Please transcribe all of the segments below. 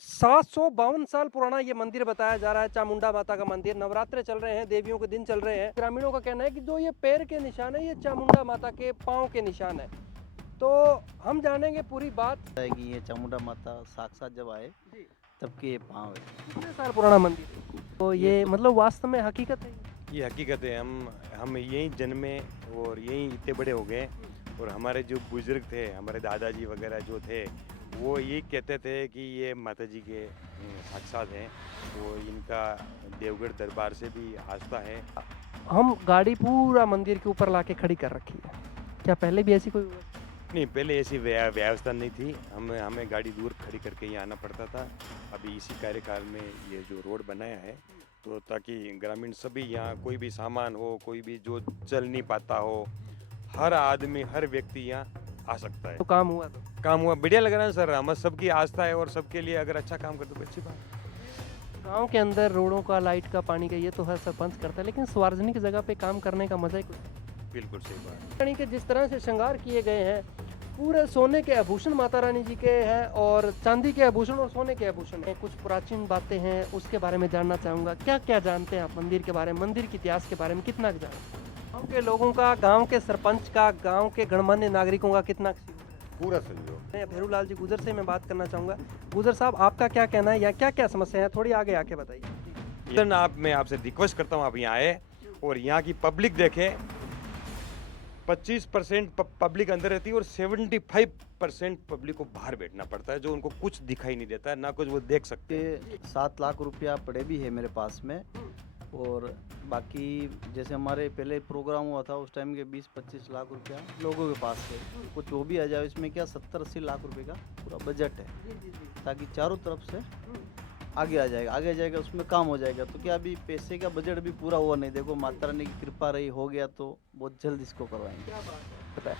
752 साल पुराना ये मंदिर बताया जा रहा है, चामुंडा माता का मंदिर। नवरात्रे चल रहे हैं, देवियों के दिन चल रहे हैं। ग्रामीणों का कहना है कि जो ये पैर के निशान है, ये चामुंडा माता के पाँव के निशान है। तो हम जानेंगे पूरी बात है कि ये चामुंडा माता साक्षात जब आए जी। तब के ये पाँव है। कितने साल पुराना मंदिर है? तो ये मतलब वास्तव में हकीकत है? ये हकीकत है। हम यहीं जन्मे और यहीं इतने बड़े हो गए। और हमारे जो बुजुर्ग थे, हमारे दादाजी वगैरह जो थे, वो ये कहते थे कि ये माता जी के साक्षात हैं। तो इनका देवगढ़ दरबार से भी आस्था है। हम गाड़ी पूरा मंदिर के ऊपर लाके खड़ी कर रखी है, क्या पहले भी ऐसी कोई? नहीं, पहले ऐसी व्यवस्था नहीं थी। हमें गाड़ी दूर खड़ी करके यहाँ आना पड़ता था। अभी इसी कार्यकाल में ये जो रोड बनाया है, तो ताकि ग्रामीण सभी यहाँ कोई भी सामान हो, कोई भी जो चल नहीं पाता हो, हर आदमी, हर व्यक्ति यहाँ आ सकता है। तो काम हुआ? तो काम हुआ, बढ़िया लग रहा है सर। हम सबकी आस्था है और सबके लिए अगर अच्छा काम करते तो अच्छी बात है। गांव के अंदर रोडों का, लाइट का, पानी का ये तो हर सरपंच करता है, लेकिन सार्वजनिक जगह पे काम करने का मजा ही कुछ। बिल्कुल सही बात है। रानी के जिस तरह से श्रृंगार किए गए हैं, पूरे सोने के आभूषण माता रानी जी के हैं और चांदी के आभूषण और सोने के आभूषण हैं। कुछ प्राचीन बातें हैं, उसके बारे में जानना चाहूँगा। क्या क्या जानते हैं आप मंदिर के बारे में, मंदिर के इतिहास के बारे में कितना जानते हैं? गाँव के लोगों का, गाँव के सरपंच का, गाँव के गणमान्य नागरिकों का कितना पूरा सहयोग। मैं भेरूलाल जी गुजर से मैं बात करना चाहूँगा। गुजर साहब, आपका क्या कहना है या क्या क्या समस्या है, थोड़ी आगे आके बताइए। मैं आपसे रिक्वेस्ट करता हूँ, आप यहाँ आए और यहाँ की पब्लिक देखें। 25% पब्लिक अंदर रहती है और 75% पब्लिक को बाहर बैठना पड़ता है, जो उनको कुछ दिखाई नहीं देता है, ना कुछ वो देख सकते हैं। ये 7 लाख रुपया पड़े भी है मेरे पास में। और बाकी जैसे हमारे पहले प्रोग्राम हुआ था उस टाइम के 20-25 लाख रुपया लोगों के पास है। कुछ वो भी आ जाए, इसमें क्या 70-80 लाख रुपए का पूरा बजट है, ताकि चारों तरफ से आगे आ जाएगा उसमें काम हो जाएगा। तो क्या अभी पैसे का बजट भी पूरा हुआ नहीं। देखो माता रानी की कृपा रही, हो गया तो बहुत जल्द इसको करवाएंगे।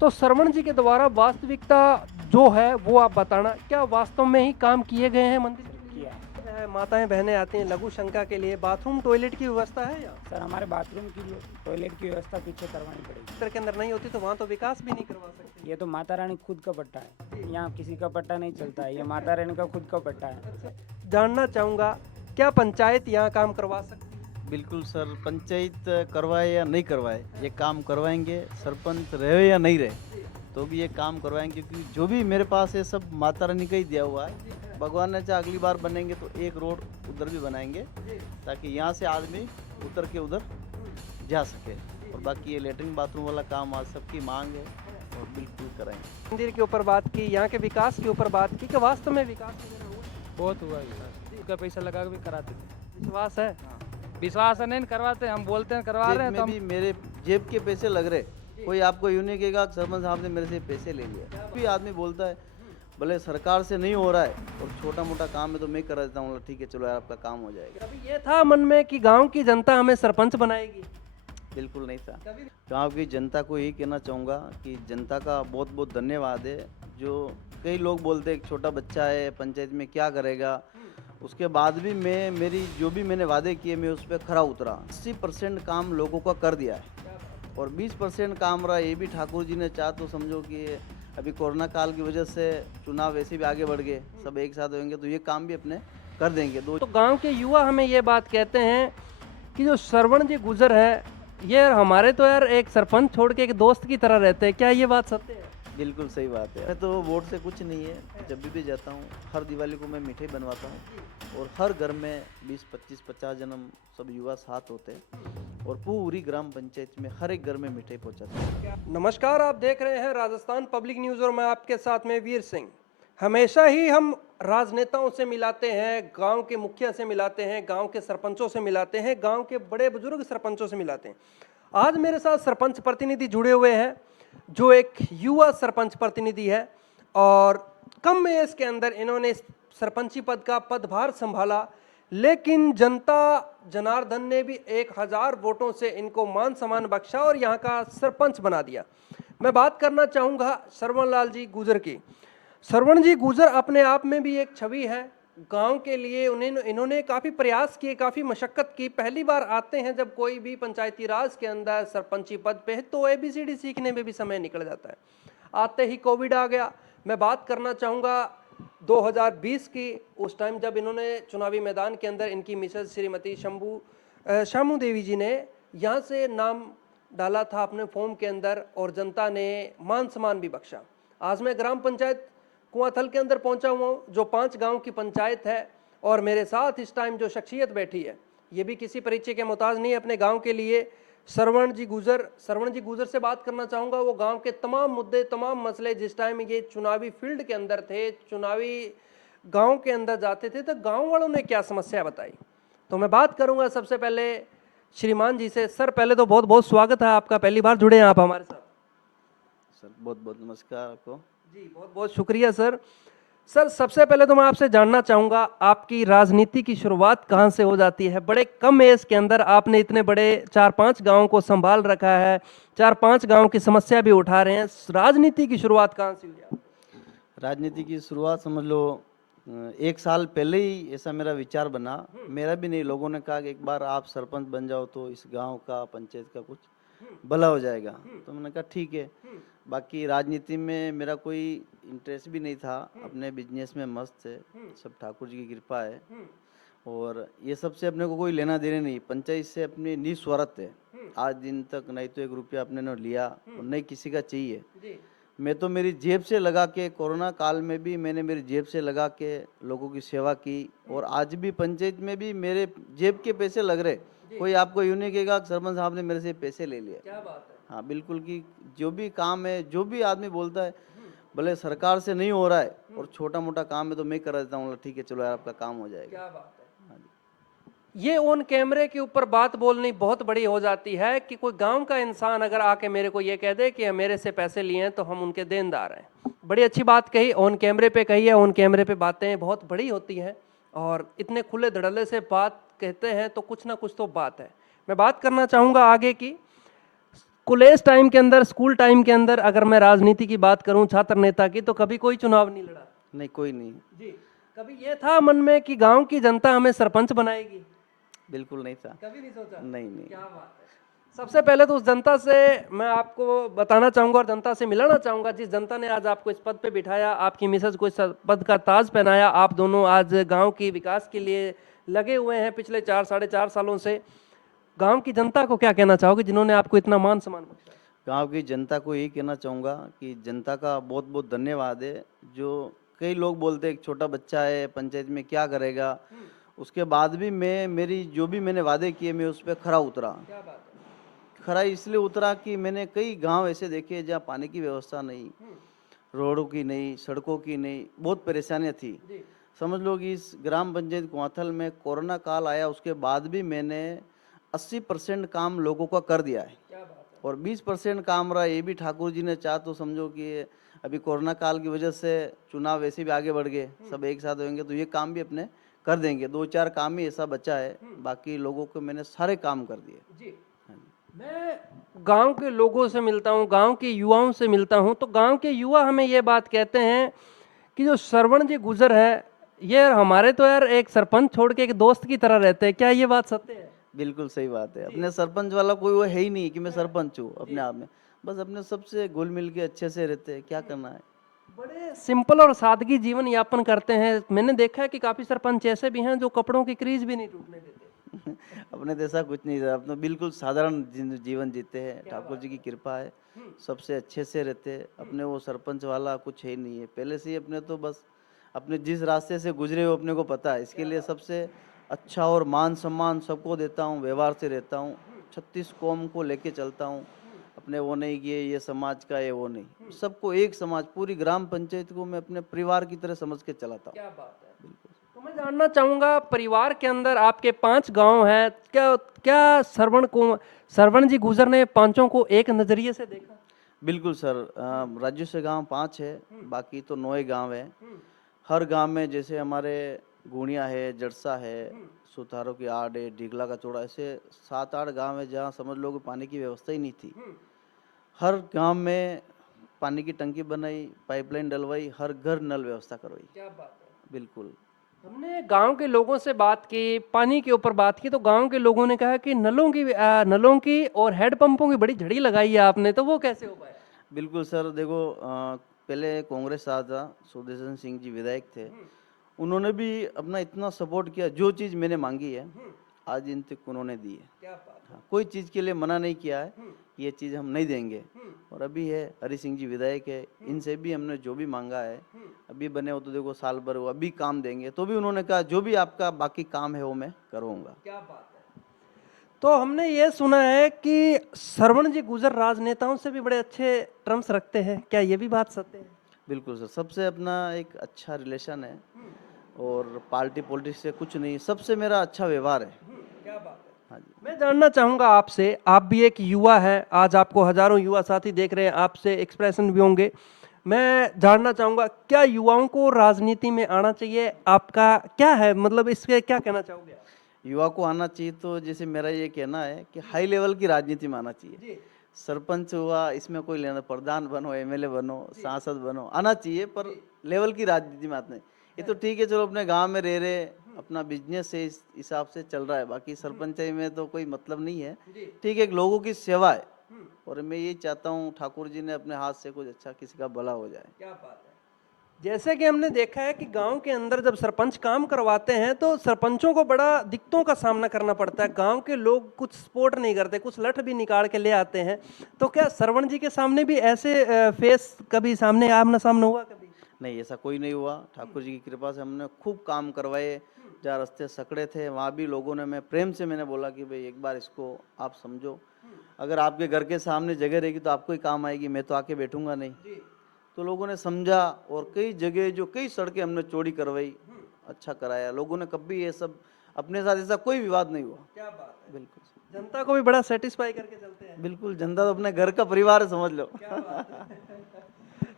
तो श्रवण जी के द्वारा वास्तविकता जो है वो आप बताना, क्या वास्तव में ही काम किए गए हैं मंदिर किया है? माताएं बहनें आती हैं लघु शंका के लिए, बाथरूम टॉयलेट की व्यवस्था है या? सर हमारे बाथरूम की टॉयलेट की व्यवस्था पीछे करवानी पड़ेगी। क्षेत्र के अंदर नहीं होती तो वहाँ तो विकास भी नहीं करवा सकते। ये तो माता रानी खुद का पट्टा है, यहाँ किसी का पट्टा नहीं चलता है, ये माता रानी का खुद का पट्टा है। जानना चाहूँगा, क्या पंचायत यहाँ काम करवा सकती है? बिल्कुल सर, पंचायत करवाए या नहीं करवाए ये काम करवाएंगे। सरपंच रहे या नहीं रहे तो भी ये काम करवाएंगे, क्योंकि जो भी मेरे पास है सब माता रानी का ही दिया हुआ है। भगवान ने चाहे अगली बार बनेंगे तो एक रोड उधर भी बनाएंगे, ताकि यहाँ से आदमी उतर के उधर जा सके। और बाकी ये लेटरिन बाथरूम वाला काम आज सबकी मांग है और बिल्कुल कराएंगे। मंदिर के ऊपर बात की, यहाँ के विकास के ऊपर बात की कि वास्तव में विकास वगैरह हुआ? बहुत हुआ विकास, उसका पैसा लगा के भी कराते थे। विश्वास है? विश्वास नहीं करवाते, हम बोलते हैं करवा रहे हैं तो जेब में भी मेरे जेब के पैसे लग रहे। कोई आपको यूं नहीं कहेगा सरपंच साहब ने मेरे से पैसे ले लिए। भी आदमी बोलता है भले सरकार से नहीं हो रहा है और छोटा मोटा काम है तो मैं करा देता हूँ, ठीक है चलो यार आपका काम हो जाएगा। कभी ये था मन में कि गांव की जनता हमें सरपंच बनाएगी? बिल्कुल नहीं था। गांव की जनता को यही कहना चाहूँगा कि जनता का बहुत बहुत धन्यवाद है। जो कई लोग बोलते हैं एक छोटा बच्चा है पंचायत में क्या करेगा, उसके बाद भी मेरी जो भी मैंने वादे किए मैं उस पर खरा उतरा। 80% काम लोगों का कर दिया है और 20% काम रहा। ये भी ठाकुर जी ने चाहा तो समझो कि अभी कोरोना काल की वजह से चुनाव वैसे भी आगे बढ़ गए, सब एक साथ होंगे तो ये काम भी अपने कर देंगे। तो गांव के युवा हमें ये बात कहते हैं कि जो श्रवण जी गुजर है, ये हमारे तो यार एक सरपंच छोड़ के एक दोस्त की तरह रहते हैं, क्या ये बात सत्य है? बिल्कुल सही बात है। मैं तो वोट से कुछ नहीं है, जब भी जाता हूँ हर दिवाली को मैं मिठाई बनवाता हूँ और हर घर में 20-25-50 जन्म सब युवा साथ होते हैं और पूरी ग्राम पंचायत में हर एक घर में मिठाई पहुँचाते हैं। नमस्कार, आप देख रहे हैं राजस्थान पब्लिक न्यूज़ और मैं आपके साथ में वीर सिंह। हमेशा ही हम राजनेताओं से मिलाते हैं, गांव के मुखिया से मिलाते हैं, गांव के सरपंचों से मिलाते हैं, गांव के बड़े बुजुर्ग सरपंचों से मिलाते हैं। आज मेरे साथ सरपंच प्रतिनिधि जुड़े हुए हैं, जो एक युवा सरपंच प्रतिनिधि है और कम एज के अंदर इन्होंने सरपंची पद का पदभार संभाला, लेकिन जनता जनार्दन ने भी 1000 वोटों से इनको मान सम्मान बख्शा और यहाँ का सरपंच बना दिया। मैं बात करना चाहूँगा श्रवण लाल जी गुजर की। श्रवण जी गुजर अपने आप में भी एक छवि है गांव के लिए। इन्होंने काफ़ी प्रयास किए, काफ़ी मशक्क़त की। पहली बार आते हैं जब कोई भी पंचायती राज के अंदर सरपंची पद पे है तो ABCD सीखने में भी समय निकल जाता है। आते ही कोविड आ गया। मैं बात करना चाहूँगा 2020 की उस टाइम जब इन्होंने चुनावी मैदान के अंदर इनकी मिसेज श्रीमती शामू देवी जी ने यहाँ से नाम डाला था अपने फॉर्म के अंदर और जनता ने मान सम्मान भी बख्शा। आज मैं ग्राम पंचायत कुआंथल के अंदर पहुंचा हुआ हूँ जो 5 गांव की पंचायत है और मेरे साथ इस टाइम जो शख्सियत बैठी है ये भी किसी परिचय के मोहताज नहीं है अपने गांव के लिए। श्रवण जी गुजर से बात करना चाहूँगा। वो गांव के तमाम मुद्दे तमाम मसले जिस टाइम ये चुनावी फील्ड के अंदर थे, चुनावी गांव के अंदर जाते थे तो गांव वालों ने क्या समस्या बताई, तो मैं बात करूंगा सबसे पहले श्रीमान जी से। सर पहले तो बहुत बहुत स्वागत है आपका, पहली बार जुड़े हैं आप हमारे साथ। सर बहुत बहुत नमस्कार आपको। जी बहुत बहुत शुक्रिया सर। सर सबसे पहले तो मैं आपसे जानना चाहूँगा आपकी राजनीति की शुरुआत कहाँ से हो जाती है? बड़े कम एज के अंदर आपने इतने बड़े 4-5 गांवों को संभाल रखा है, 4-5 गांव की समस्या भी उठा रहे हैं, राजनीति की शुरुआत कहाँ से हुई आपकी? राजनीति की शुरुआत समझ लो 1 साल पहले ही ऐसा मेरा विचार बना। मेरा भी नहीं, लोगों ने कहा कि एक बार आप सरपंच बन जाओ तो इस गांव का पंचायत का कुछ भला हो जाएगा। तो मैंने कहा ठीक है। बाकी राजनीति में मेरा कोई इंटरेस्ट भी नहीं था, अपने बिजनेस में मस्त थे, सब ठाकुर जी की कृपा है और ये सबसे अपने को कोई लेना देना नहीं, पंचायत से अपनी निस्वार्थ है। आज दिन तक नहीं तो 1 रुपया अपने ने लिया और नहीं किसी का चाहिए। मैं तो मेरी जेब से लगा के कोरोना काल में भी मैंने मेरी जेब से लगा के लोगों की सेवा की और आज भी पंचायत में भी मेरे जेब के पैसे लग रहे। कोई आपको यूँ नहीं कहेगा सरपंच साहब ने मेरे से पैसे ले लिए। क्या बात है। हाँ बिल्कुल, कि जो भी काम है, जो भी आदमी बोलता है भले सरकार से नहीं हो रहा है और छोटा मोटा काम है तो मैं करा देता हूँ, ठीक है चलो यार आपका काम हो जाएगा। क्या बात है। ये ऑन कैमरे के ऊपर बात बोलनी बहुत बड़ी हो जाती है कि कोई गांव का इंसान अगर आके मेरे को ये कह दे कि मेरे से पैसे लिए हैं तो हम उनके देनदार हैं। बड़ी अच्छी बात कही, ऑन कैमरे पे कही है। ऑन कैमरे पे बातें बहुत बड़ी होती हैं और इतने खुले धड़ल्ले से बात कहते हैं तो कुछ ना कुछ तो बात है। मैं बात करना चाहूँगा आगे की कॉलेज टाइम के अंदर, स्कूल टाइम के अंदर अगर मैं राजनीति की बात करूं, छात्र नेता की, तो कभी कोई चुनाव नहीं लड़ा? नहीं, कोई नहीं। जी कभी ये था मन में कि गांव की जनता हमें सरपंच बनाएगी? बिल्कुल नहीं था। कभी नहीं सोचा? नहीं। क्या बात है। सबसे पहले तो उस जनता से मैं आपको बताना चाहूंगा और जनता से मिलाना चाहूंगा जिस जनता ने आज आपको इस पद पे बिठाया, आपकी मिसेज को इस पद का ताज पहनाया, आप दोनों आज गाँव की विकास के लिए लगे हुए हैं पिछले 4-4.5 सालों से। गांव की जनता को क्या कहना चाहोगे जिन्होंने आपको इतना मान सम्मान बख्शा? गांव की जनता को यही कहना चाहूँगा कि जनता का बहुत बहुत धन्यवाद है। जो कई लोग बोलते हैं एक छोटा बच्चा है पंचायत में क्या करेगा, उसके बाद भी मेरी जो भी मैंने वादे किए मैं उस पर खरा उतरा। क्या बात है। खरा इसलिए उतरा कि मैंने कई गांव ऐसे देखे जहाँ पानी की व्यवस्था नहीं, रोडों की नहीं, सड़कों की नहीं, बहुत परेशानियाँ थी। समझ लो कि इस ग्राम पंचायत कुआंथल में कोरोना काल आया उसके बाद भी मैंने 80% काम लोगों का कर दिया है। क्या बात है। और 20% काम रहा, ये भी ठाकुर जी ने चाह तो समझो कि अभी कोरोना काल की वजह से चुनाव वैसे भी आगे बढ़ गए, सब एक साथ होंगे तो ये काम भी अपने कर देंगे। 2-4 काम ही ऐसा बचा है, बाकी लोगों को मैंने सारे काम कर दिए। जी मैं गांव के लोगों से मिलता हूं, गांव के युवाओं से मिलता हूं, तो गांव के युवा हमें ये बात कहते हैं कि जो श्रवण जी गुजर है ये हमारे तो यार एक सरपंच छोड़ के एक दोस्त की तरह रहते हैं। क्या ये बात सत्य है? बिल्कुल सही बात है। अपने सरपंच वाला कोई वो है ही नहीं कि मैं सरपंच हूँ अपने आप में, बस अपने सबसे घुल मिल के अच्छे से रहते हैं, क्या करना है। बड़े सिंपल और सादगी जीवन यापन करते हैं। मैंने देखा है कि काफी सरपंच ऐसे भी हैं जो कपड़ों की क्रीज भी नहीं टूटने देते। अपने जैसा कुछ नहीं था, अपना बिल्कुल साधारण जीवन जीते हैं, ठाकुर जी की कृपा है, सबसे अच्छे से रहते हैं। अपने वो सरपंच वाला कुछ है ही नहीं है, पहले से ही अपने तो बस अपने जिस रास्ते से गुजरे हो अपने को पता है, इसके लिए सबसे अच्छा और मान सम्मान सबको देता हूँ, व्यवहार से रहता हूँ, 36 कौम को लेके चलता हूँ। अपने वो नहीं किए ये समाज का है वो नहीं, सबको एक समाज, पूरी ग्राम पंचायत को मैं अपने परिवार की तरह समझ के चलाता हूँ। क्या बात है। बिल्कुल। तो मैं जानना चाहूंगा परिवार के अंदर आपके 5 गांव हैं, क्या श्रवण जी गुजर ने 5 को एक नजरिए से देखा? बिल्कुल सर, राज्य से गांव 5 है, बाकी तो 9 गांव है। हर गांव में जैसे हमारे गुणिया है, जड़सा है, सुतारों की आड़ है, ढीगला का चौड़ा, ऐसे 7-8 गांव है जहां समझ लो कि पानी की व्यवस्था ही नहीं थी। हर गांव में पानी की टंकी बनाई, पाइपलाइन डलवाई, हर घर नल व्यवस्था करवाई। क्या बात है। बिल्कुल। हमने गांव के लोगों से बात की, पानी के ऊपर बात की, तो गांव के लोगों ने कहा कि नलों की और हेडपंपों की बड़ी झड़ी लगाई है आपने, तो वो कैसे हो पाया? बिल्कुल सर, देखो पहले कांग्रेस आ था, सुदर्शन सिंह जी विधायक थे, उन्होंने भी अपना इतना सपोर्ट किया, जो चीज़ मैंने मांगी है आज इन तक उन्होंने दी है। क्या बात है। हाँ, कोई चीज़ के लिए मना नहीं किया है, ये चीज़ हम नहीं देंगे। और अभी है हरि सिंह जी विधायक है, इनसे भी हमने जो भी मांगा है, अभी बने हो तो देखो साल भर हो, अभी काम देंगे, तो भी उन्होंने कहा जो भी आपका बाकी काम है वो मैं करूँगा। क्या बात है। तो हमने ये सुना है कि श्रवण जी गुजर राजनेताओं से भी बड़े अच्छे टर्म्स रखते हैं, क्या ये भी बात सत्य है? बिल्कुल सर, सबसे अपना एक अच्छा रिलेशन है और पार्टी पॉलिटिक्स से कुछ नहीं, सबसे मेरा अच्छा व्यवहार है। क्या बात है। हाँ जी। मैं जानना चाहूंगा आपसे, आप भी एक युवा हैं, आज आपको हजारों युवा साथी देख रहे हैं, आपसे एक्सप्रेशन भी होंगे। मैं जानना चाहूंगा क्या युवाओं को राजनीति में आना चाहिए, आपका क्या है मतलब, इसके क्या कहना चाहोगे आप? युवा को आना चाहिए, तो जैसे मेरा ये कहना है कि हाई लेवल की राजनीति में आना चाहिए। जी सरपंच हुआ, इसमें कोई लेना, प्रधान बनो, एमएलए बनो, सांसद बनो, आना चाहिए, पर लेवल की राजनीति में आते नहीं। ये तो ठीक है, चलो अपने गांव में रह रहे, अपना बिजनेस है, इस हिसाब से चल रहा है, बाकी सरपंचाई में तो कोई मतलब नहीं है। ठीक है, एक लोगों की सेवा है, और मैं यही चाहता हूँ ठाकुर जी ने अपने हाथ से कुछ अच्छा किसी का भला हो जाए। क्या बात है। जैसे कि हमने देखा है कि गांव के अंदर जब सरपंच काम करवाते हैं तो सरपंचों को बड़ा दिक्कतों का सामना करना पड़ता है, गांव के लोग कुछ सपोर्ट नहीं करते, कुछ लठ भी निकाल के ले आते हैं। तो क्या श्रवण जी के सामने भी ऐसे फेस कभी सामने आमना सामना हुआ कभी? नहीं, ऐसा कोई नहीं हुआ, ठाकुर जी की कृपा से हमने खूब काम करवाए। जहाँ रास्ते सकड़े थे वहाँ भी लोगों ने, मैं प्रेम से मैंने बोला कि भाई एक बार इसको आप समझो, अगर आपके घर के सामने जगह रहेगी तो आपको ही काम आएगी, मैं तो आके बैठूंगा नहीं। तो लोगों ने समझा, और कई जगह जो कई सड़कें हमने चौड़ी करवाई, अच्छा कराया लोगों ने, कभी ये सब अपने साथ ऐसा कोई विवाद नहीं हुआ। क्या बात है। बिल्कुल जनता को भी बड़ा सेटिस्फाई करके चलते हैं। बिल्कुल, जनता तो अपने घर का परिवार है, समझ लो।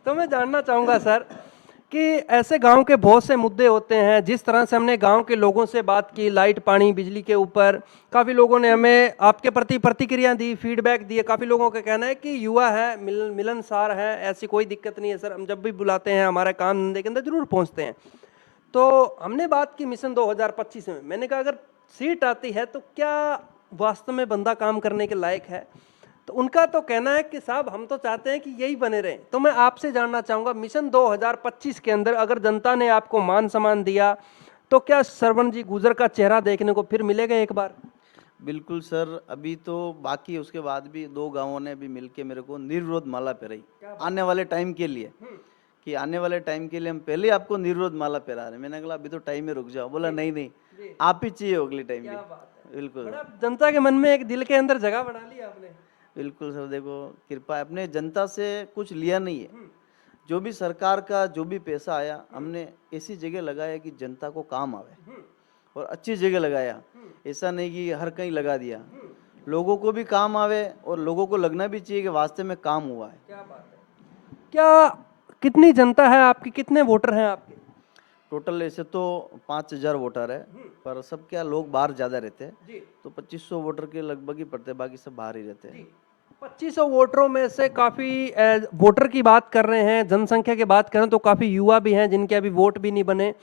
तो मैं जानना चाहूंगा सर कि ऐसे गांव के बहुत से मुद्दे होते हैं, जिस तरह से हमने गांव के लोगों से बात की लाइट पानी बिजली के ऊपर, काफ़ी लोगों ने हमें आपके प्रति प्रतिक्रिया दी, फीडबैक दिए। काफ़ी लोगों का कहना है कि युवा है, मिलनसार है, ऐसी कोई दिक्कत नहीं है सर, हम जब भी बुलाते हैं हमारे काम धंधे के अंदर जरूर पहुंचते हैं। तो हमने बात की मिशन 2025 में, मैंने कहा अगर सीट आती है तो क्या वास्तव में बंदा काम करने के लायक है? तो उनका तो कहना है कि साहब हम तो चाहते हैं कि यही बने रहें। तो मैं आपसे जानना चाहूंगा, मिशन 2025 के अंदर अगर जनता ने आपको मान सम्मान दिया तो क्या श्रवण जी गुजर का चेहरा देखने को फिर मिलेगा एक बार? बिल्कुल सर, अभी तो बाकी है, उसके बाद भी 2 गांवों ने भी मिलके मेरे को निर्विरोध माला पहराई आने वाले टाइम के लिए, कि आने वाले टाइम के लिए हम पहले आपको निर्विरोध माला पहरा रहे हैं। मैंने कहा अभी तो टाइम में रुक जाओ, बोला नहीं नहीं, आप ही चाहिए अगले टाइम में। बिल्कुल बड़ा जनता के मन में एक दिल के अंदर जगह बना ली आपने। बिल्कुल सर, देखो कृपा है, अपने जनता से कुछ लिया नहीं है, जो भी सरकार का जो भी पैसा आया हमने ऐसी जगह लगाया कि जनता को काम आवे, और अच्छी जगह लगाया, ऐसा नहीं कि हर कहीं लगा दिया, लोगों को भी काम आवे और लोगों को लगना भी चाहिए कि वास्तव में काम हुआ है। क्या बात है। क्या कितनी जनता है आपकी, कितने वोटर हैं आपके? टोटल ऐसे तो 5000 वोटर है, पर सब क्या लोग बाहर ज़्यादा रहते हैं, तो 2500 वोटर के लगभग ही पड़ते हैं, बाकी सब बाहर ही रहते हैं। 2500 वोटरों में से काफी वोटर की बात कर रहे हैं, जनसंख्या की बात करें तो काफी युवा भी हैं जिनके अभी वोट भी नहीं बने।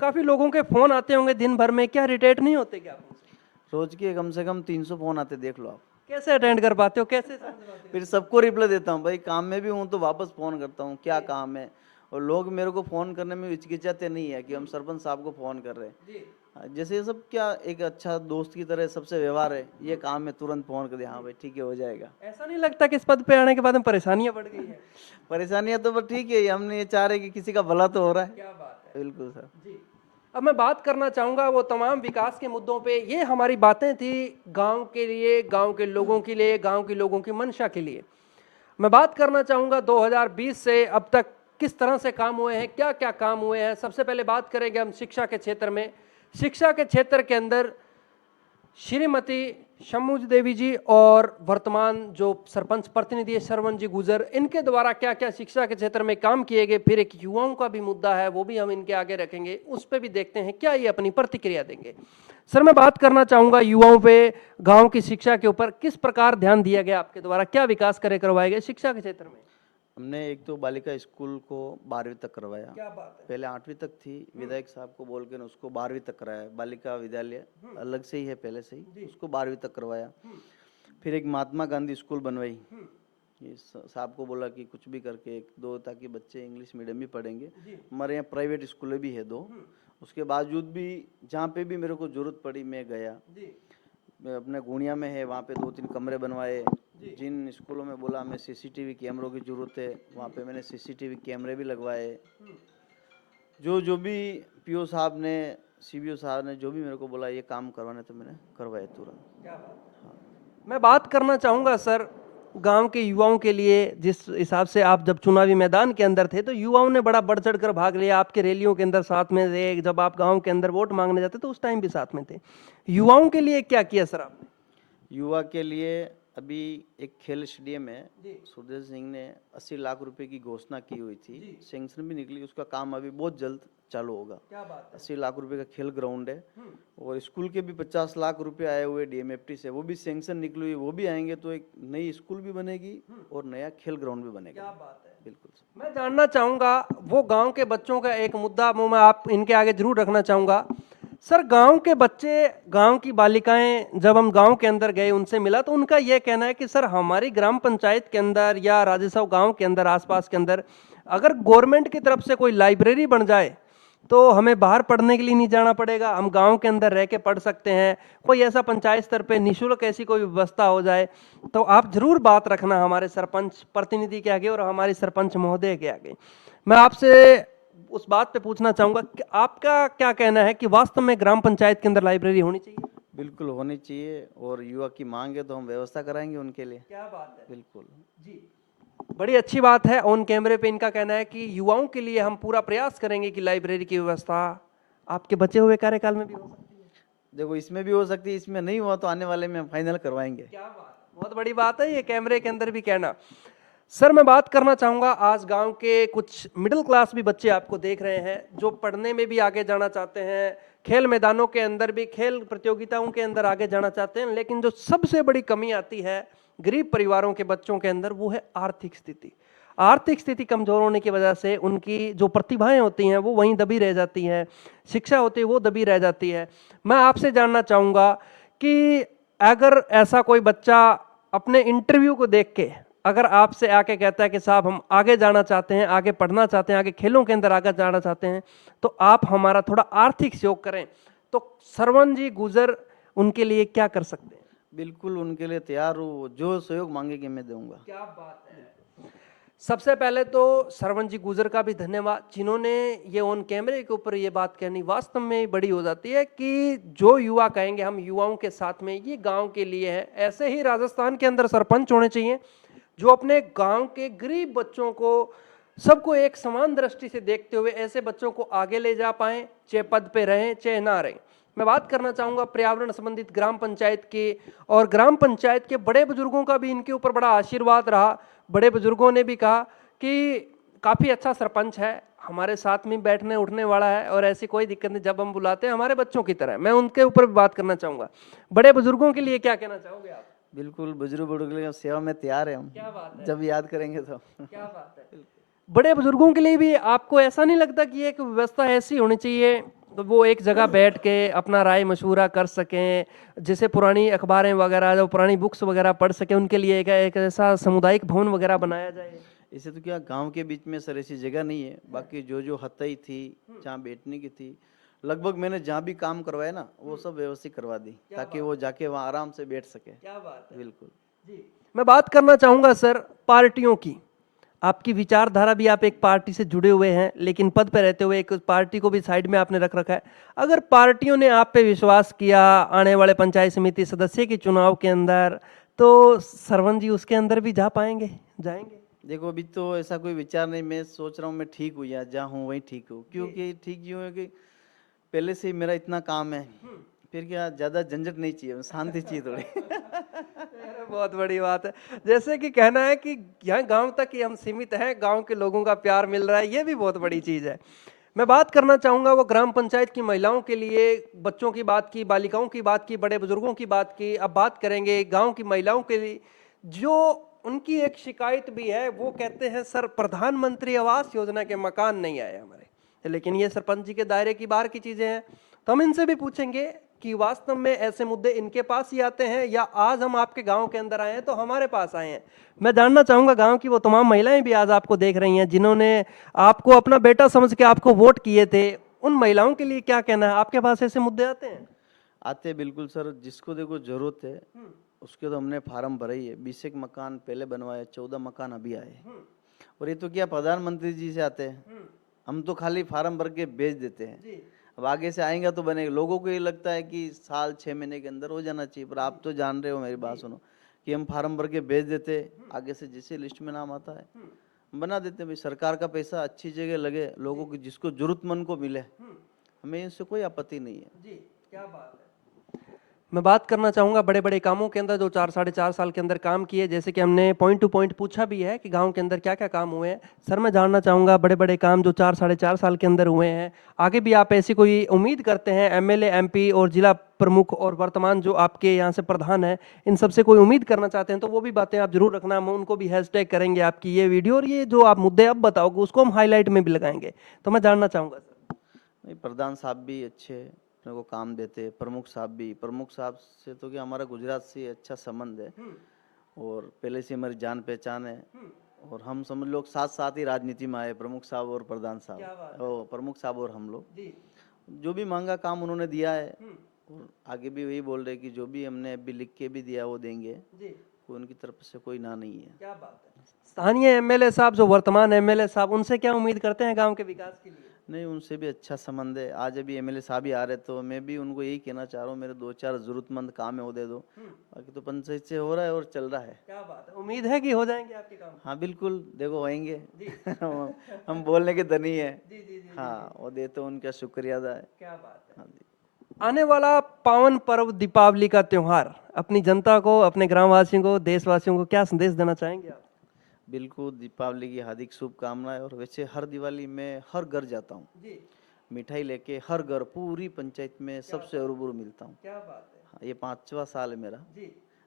काफी लोगों के फोन आते होंगे दिन भर में, क्या इरिटेट नहीं होते क्या आप? रोज के कम से कम 300 फोन आते, देख लो आप। कैसे अटेंड कर पाते हो, कैसे समझ पाते हो? फिर सबको रिप्लाई देता हूँ, भाई काम में भी हूँ तो वापस फ़ोन करता हूँ, क्या काम है, और लोग मेरे को फ़ोन करने में हिचकिचाते नहीं है कि हम सरपंच साहब को फ़ोन कर रहे हैं। जैसे ये सब क्या एक अच्छा दोस्त की तरह सबसे व्यवहार है, ये काम है तुरंत फ़ोन कर दिया, हाँ भाई ठीक है हो जाएगा। ऐसा नहीं लगता कि इस पद पे आने के बाद में परेशानियां बढ़ गई है? परेशानियाँ तो बस ठीक है, हमने ये चाह रहे कि किसी का भला तो हो रहा है। क्या बात है। बिल्कुल सर। जी। अब मैं बात करना चाहूँगा वो तमाम विकास के मुद्दों पे। ये हमारी बातें थी गांव के लिए, गांव के लोगों के लिए, गांव के लोगों की मंशा के लिए। मैं बात करना चाहूँगा 2020 से अब तक किस तरह से काम हुए हैं, क्या क्या काम हुए हैं। सबसे पहले बात करेंगे हम शिक्षा के क्षेत्र में। शिक्षा के क्षेत्र के अंदर श्रीमती शम्मुज देवी जी और वर्तमान जो सरपंच प्रतिनिधि है श्रवण जी गुजर, इनके द्वारा क्या क्या शिक्षा के क्षेत्र में काम किए गए। फिर एक युवाओं का भी मुद्दा है, वो भी हम इनके आगे रखेंगे, उस पर भी देखते हैं क्या ये अपनी प्रतिक्रिया देंगे। सर मैं बात करना चाहूँगा युवाओं पे, गांव की शिक्षा के ऊपर किस प्रकार ध्यान दिया गया आपके द्वारा, क्या विकास कार्य करवाए गए शिक्षा के क्षेत्र में? हमने एक तो बालिका स्कूल को 12वीं तक करवाया। क्या बात है। पहले 8वीं तक थी, विधायक साहब को बोल के उसको 12वीं तक कराया। बालिका विद्यालय अलग से ही है पहले से ही, उसको 12वीं तक करवाया। फिर एक महात्मा गांधी स्कूल बनवाई, साहब को बोला कि कुछ भी करके एक दो, ताकि बच्चे इंग्लिश मीडियम भी पढ़ेंगे। हमारे यहाँ प्राइवेट स्कूलें भी है 2, उसके बावजूद भी जहाँ पे भी मेरे को जरूरत पड़ी मैं गया। मैं अपने गुणिया में है, वहाँ पे 2-3 कमरे बनवाए। जिन स्कूलों में बोला हमें सीसीटीवी कैमरों की जरूरत है, वहाँ पे मैंने सीसीटीवी कैमरे भी लगवाए। जो भी पीओ साहब ने, सीबीओ साहब ने जो भी मेरे को बोला ये काम करवाने, तो मैंने करवाए तुरंत। मैं बात करना चाहूँगा सर गांव के युवाओं के लिए। जिस हिसाब से आप जब चुनावी मैदान के अंदर थे तो युवाओं ने बड़ा बढ़ चढ़ कर भाग लिया, आपके रैलियों के अंदर साथ में थे, जब आप गांव के अंदर वोट मांगने जाते तो उस टाइम भी साथ में थे। युवाओं के लिए क्या किया सर आपने? युवा के लिए अभी एक खेल स्टेडियम है, सुरदेव सिंह ने 80 लाख रुपए की घोषणा की हुई थी, सैंक्शन भी निकली, उसका काम अभी बहुत जल्द चालू होगा। क्या बात है। 80 लाख रुपए का खेल ग्राउंड है, और स्कूल के भी 50 लाख रुपए आए हुए डीएमएफटी से, वो भी सैंक्शन निकली हुई, वो भी आएंगे तो एक नई स्कूल भी बनेगी और नया खेल ग्राउंड भी बनेगा। क्या बात है। बिल्कुल। मैं जानना चाहूँगा वो गांव के बच्चों का एक मुद्दा मुँह में आप इनके आगे जरूर रखना चाहूँगा सर। गांव के बच्चे, गांव की बालिकाएं जब हम गांव के अंदर गए उनसे मिला तो उनका यह कहना है कि सर हमारी ग्राम पंचायत के अंदर या राजेसाव गांव के अंदर, आसपास के अंदर अगर गवर्नमेंट की तरफ से कोई लाइब्रेरी बन जाए तो हमें बाहर पढ़ने के लिए नहीं जाना पड़ेगा, हम गांव के अंदर रह के पढ़ सकते हैं। कोई ऐसा पंचायत स्तर पे निःशुल्क ऐसी कोई व्यवस्था हो जाए तो आप जरूर बात रखना हमारे सरपंच प्रतिनिधि के आगे और हमारी सरपंच महोदय के आगे। मैं आपसे उस बात पे पूछना चाहूँगा कि आपका क्या कहना है कि वास्तव में ग्राम पंचायत के अंदर लाइब्रेरी होनी चाहिए? बिल्कुल होनी चाहिए, और युवा की मांग है तो हम व्यवस्था कराएंगे उनके लिए। क्या बात है। बिल्कुल जी, बड़ी अच्छी बात है। ऑन कैमरे पे इनका कहना है कि युवाओं के लिए हम पूरा प्रयास करेंगे कि लाइब्रेरी की व्यवस्था आपके बचे हुए कार्यकाल में भी हो सकती है। देखो, इसमें भी हो सकती है, इसमें नहीं हुआ तो आने वाले में फाइनल करवाएंगे। क्या बात, बहुत बड़ी बात है ये कैमरे के अंदर भी कहना। सर मैं बात करना चाहूँगा, आज गांव के कुछ मिडिल क्लास भी बच्चे आपको देख रहे हैं जो पढ़ने में भी आगे जाना चाहते हैं, खेल मैदानों के अंदर भी, खेल प्रतियोगिताओं के अंदर आगे जाना चाहते हैं, लेकिन जो सबसे बड़ी कमी आती है गरीब परिवारों के बच्चों के अंदर वो है आर्थिक स्थिति। आर्थिक स्थिति कमजोर होने की वजह से उनकी जो प्रतिभाएं होती हैं वो वहीं दबी रह जाती हैं, शिक्षा होती है वो दबी रह जाती है। मैं आपसे जानना चाहूँगा कि अगर ऐसा कोई बच्चा अपने इंटरव्यू को देख के अगर आपसे आके कहता है कि साहब हम आगे जाना चाहते हैं, आगे पढ़ना चाहते हैं, आगे खेलों के अंदर आगे जाना चाहते हैं, तो आप हमारा थोड़ा आर्थिक सहयोग करें, तो सरवण जी गुजर उनके लिए क्या कर सकते हैं? बिल्कुल उनके लिए तैयार हूँ, जो सहयोग मांगेंगे मैं दूंगा। क्या बात है। सबसे पहले तो सरवण जी गुजर का भी धन्यवाद, जिन्होंने ये ऑन कैमरे के ऊपर ये बात कहनी वास्तव में बड़ी हो जाती है कि जो युवा कहेंगे हम युवाओं के साथ में, ये गांव के लिए है। ऐसे ही राजस्थान के अंदर सरपंच होने चाहिए जो अपने गांव के गरीब बच्चों को, सबको एक समान दृष्टि से देखते हुए ऐसे बच्चों को आगे ले जा पाएं, चाहे पद पे रहें चाहे ना रहें। मैं बात करना चाहूँगा पर्यावरण संबंधित ग्राम पंचायत की, और ग्राम पंचायत के बड़े बुजुर्गों का भी इनके ऊपर बड़ा आशीर्वाद रहा। बड़े बुजुर्गों ने भी कहा कि काफ़ी अच्छा सरपंच है, हमारे साथ में बैठने उठने वाला है और ऐसी कोई दिक्कत नहीं, जब हम बुलाते हैं हमारे बच्चों की तरह। मैं उनके ऊपर भी बात करना चाहूँगा। बड़े बुजुर्गों के लिए क्या कहना चाहोगे आप? बिल्कुल, बुजुर्ग के सेवा में तैयार है हम। क्या बात है। जब याद करेंगे तो। क्या बात है। बड़े बुजुर्गों के लिए भी आपको ऐसा नहीं लगता कि एक व्यवस्था ऐसी होनी चाहिए तो वो एक जगह बैठ के अपना राय मशवरा कर सकें, जैसे पुरानी अखबारें वगैरह, जो पुरानी बुक्स वगैरह पढ़ सकें, उनके लिए एक ऐसा सामुदायिक भवन वगैरह बनाया जाए? इसे तो क्या गांव के बीच में सर ऐसी जगह नहीं है, बाकी जो हतई थी जहाँ बैठने की थी, लगभग मैंने जहाँ भी काम करवाया ना वो सब व्यवस्थित करवा दी, ताकि वो जाके वहाँ आराम से बैठ सके। क्या बात है। बिल्कुल जी, मैं बात करना चाहूँगा सर पार्टियों की। आपकी विचारधारा भी, आप एक पार्टी से जुड़े हुए हैं लेकिन पद पे रहते हुए एक पार्टी को भी साइड में आपने रख रखा है। अगर पार्टियों ने आप पे विश्वास किया आने वाले पंचायत समिति सदस्य के चुनाव के अंदर, तो सरवण जी उसके अंदर भी जा पाएंगे, जाएंगे? देखो, अभी तो ऐसा कोई विचार नहीं, मैं सोच रहा हूँ मैं ठीक हूँ या जहाँ हूँ वहीं ठीक हूँ। क्योंकि ठीक यूँ है कि पहले से ही मेरा इतना काम है, फिर क्या ज़्यादा झंझट नहीं चाहिए, शांति चाहिए थोड़ी। बहुत बड़ी बात है। जैसे कि कहना है कि यहाँ गांव तक ही हम सीमित हैं, गांव के लोगों का प्यार मिल रहा है, ये भी बहुत बड़ी चीज़ है। मैं बात करना चाहूँगा वो ग्राम पंचायत की महिलाओं के लिए, बच्चों की बात की, बालिकाओं की बात की, बड़े बुजुर्गों की बात की। अब बात करेंगे गाँव की महिलाओं के लिए, जो उनकी एक शिकायत भी है। वो कहते हैं सर प्रधानमंत्री आवास योजना के मकान नहीं आए हमारे, लेकिन ये सरपंच जी के दायरे की बाहर की चीज़ें हैं, तो हम इनसे भी पूछेंगे कि वास्तव में ऐसे मुद्दे इनके पास ही आते हैं या आज हम आपके गांव के अंदर आए हैं तो हमारे पास आए हैं। मैं जानना चाहूंगा गांव की वो तमाम महिलाएं भी आज आपको देख रही हैं जिन्होंने आपको अपना बेटा समझ के आपको वोट किए थे, उन महिलाओं के लिए क्या कहना है? आपके पास ऐसे मुद्दे आते हैं? आते बिल्कुल सर, जिसको देखो जरूरत है उसके तो हमने फार्म भरा ही है। 20 एक मकान पहले बनवाए, 14 मकान अभी आए। और ये तो क्या प्रधानमंत्री जी से आते हैं, हम तो खाली फार्म भर के भेज देते हैं। अब आगे से आएंगे तो बनेगा। लोगों को ये लगता है कि साल 6 महीने के अंदर हो जाना चाहिए, पर आप तो जान रहे हो, मेरी बात सुनो, कि हम फार्म भर के भेज देते, आगे से जिसे लिस्ट में नाम आता है बना देते हैं। भाई सरकार का पैसा अच्छी जगह लगे, लोगों की जिसको जरूरतमंद को मिले, हमें इससे कोई आपत्ति नहीं है। जी, क्या बात है। मैं बात करना चाहूँगा बड़े बड़े कामों के अंदर जो 4-4.5 साल के अंदर काम किए, जैसे कि हमने पॉइंट टू पॉइंट पूछा भी है कि गांव के अंदर क्या क्या काम हुए हैं। सर मैं जानना चाहूँगा बड़े बड़े काम जो 4-4.5 साल के अंदर हुए हैं, आगे भी आप ऐसी कोई उम्मीद करते हैं? एमएलए, एमपी और जिला प्रमुख और वर्तमान जो आपके यहाँ से प्रधान है, इन सबसे कोई उम्मीद करना चाहते हैं तो वो भी बातें आप जरूर रखना, हम उनको भी हैशटैग करेंगे आपकी ये वीडियो, और ये जो आप मुद्दे अब बताओगे उसको हम हाईलाइट में भी लगाएंगे। तो मैं जानना चाहूँगा सर। नहीं, प्रधान साहब भी अच्छे अपने को काम देते, प्रमुख साहब भी। प्रमुख साहब से तो क्या हमारा गुजरात से अच्छा संबंध है और पहले से हमारी जान पहचान है। और हम समझ लोग साथ साथ ही राजनीति में आए, प्रमुख साहब और प्रधान साहब, ओ प्रमुख साहब और हम लोग। जो भी मांगा काम उन्होंने दिया है और आगे भी वही बोल रहे कि जो भी हमने अभी लिख के भी दिया वो देंगे, कोई उनकी तरफ से कोई ना नहीं है। क्या बात है। स्थानीय एमएलए साहब जो वर्तमान एमएलए साहब, उनसे क्या उम्मीद करते हैं गांव के विकास के लिए? नहीं, उनसे भी अच्छा संबंध है। आज अभी एमएलए साहब ही आ रहे, तो मैं भी उनको यही कहना चाह रहा हूँ, मेरे 2-4 जरूरतमंद काम है वो दे दो। बाकी तो पंचायत से हो रहा है और चल रहा है। क्या बात है। उम्मीद है कि हो जाएंगे आपके काम? हाँ बिल्कुल, देखो होएंगे। हम बोलने के धनी है। हाँ, वो देते उनका शुक्रिया अदा है। क्या बात है। हाँ जी। आने वाला पावन पर्व दीपावली का त्योहार अपनी जनता को, अपने ग्रामवासियों को, देशवासियों को क्या संदेश देना चाहेंगे आप? बिल्कुल, दीपावली की हार्दिक शुभकामनाएं। और वैसे हर दिवाली में हर घर जाता हूँ, मिठाई लेके हर घर, पूरी पंचायत में सबसे रूबरू मिलता हूँ। क्या बात है। हाँ, ये 5वां साल है मेरा।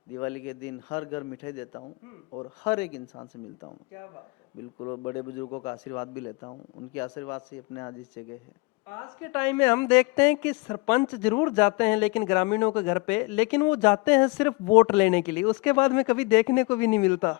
दिवाली के दिन हर घर मिठाई देता हूँ और हर एक इंसान से मिलता हूँ। क्या बात है। बिल्कुल, और बड़े बुजुर्गों का आशीर्वाद भी लेता हूँ। उनके आशीर्वाद से अपने आज इस जगह है। आज के टाइम में हम देखते हैं कि सरपंच जरूर जाते हैं लेकिन ग्रामीणों के घर पे, लेकिन वो जाते हैं सिर्फ वोट लेने के लिए, उसके बाद में कभी देखने को भी नहीं मिलता।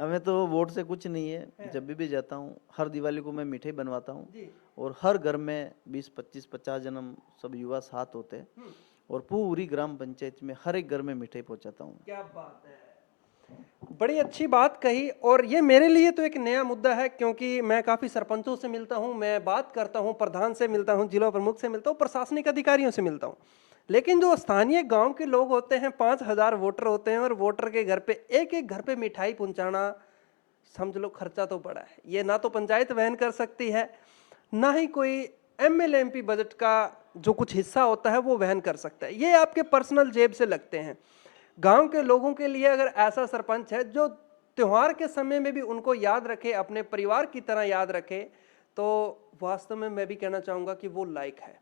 हमें तो वोट से कुछ नहीं है। जब भी जाता हूँ, हर दिवाली को मैं मिठाई बनवाता हूँ और हर घर में 20, 25, 50 जन सब युवा साथ होते हैं और पूरी ग्राम पंचायत में हर एक घर में मिठाई पहुँचाता हूँ। क्या बात है। बड़ी अच्छी बात कही। और ये मेरे लिए तो एक नया मुद्दा है, क्योंकि मैं काफ़ी सरपंचों से मिलता हूँ, मैं बात करता हूँ, प्रधान से मिलता हूँ, जिला प्रमुख से मिलता हूँ, प्रशासनिक अधिकारियों से मिलता हूँ, लेकिन जो स्थानीय गांव के लोग होते हैं, 5,000 वोटर होते हैं और वोटर के घर पे एक एक घर पे मिठाई पहुंचाना, समझ लो खर्चा तो बड़ा है। ये ना तो पंचायत वहन कर सकती है, ना ही कोई एमएलए एमपी बजट का जो कुछ हिस्सा होता है वो वहन कर सकता है। ये आपके पर्सनल जेब से लगते हैं। गांव के लोगों के लिए अगर ऐसा सरपंच है जो त्योहार के समय में भी उनको याद रखे, अपने परिवार की तरह याद रखे, तो वास्तव में मैं भी कहना चाहूँगा कि वो लायक है,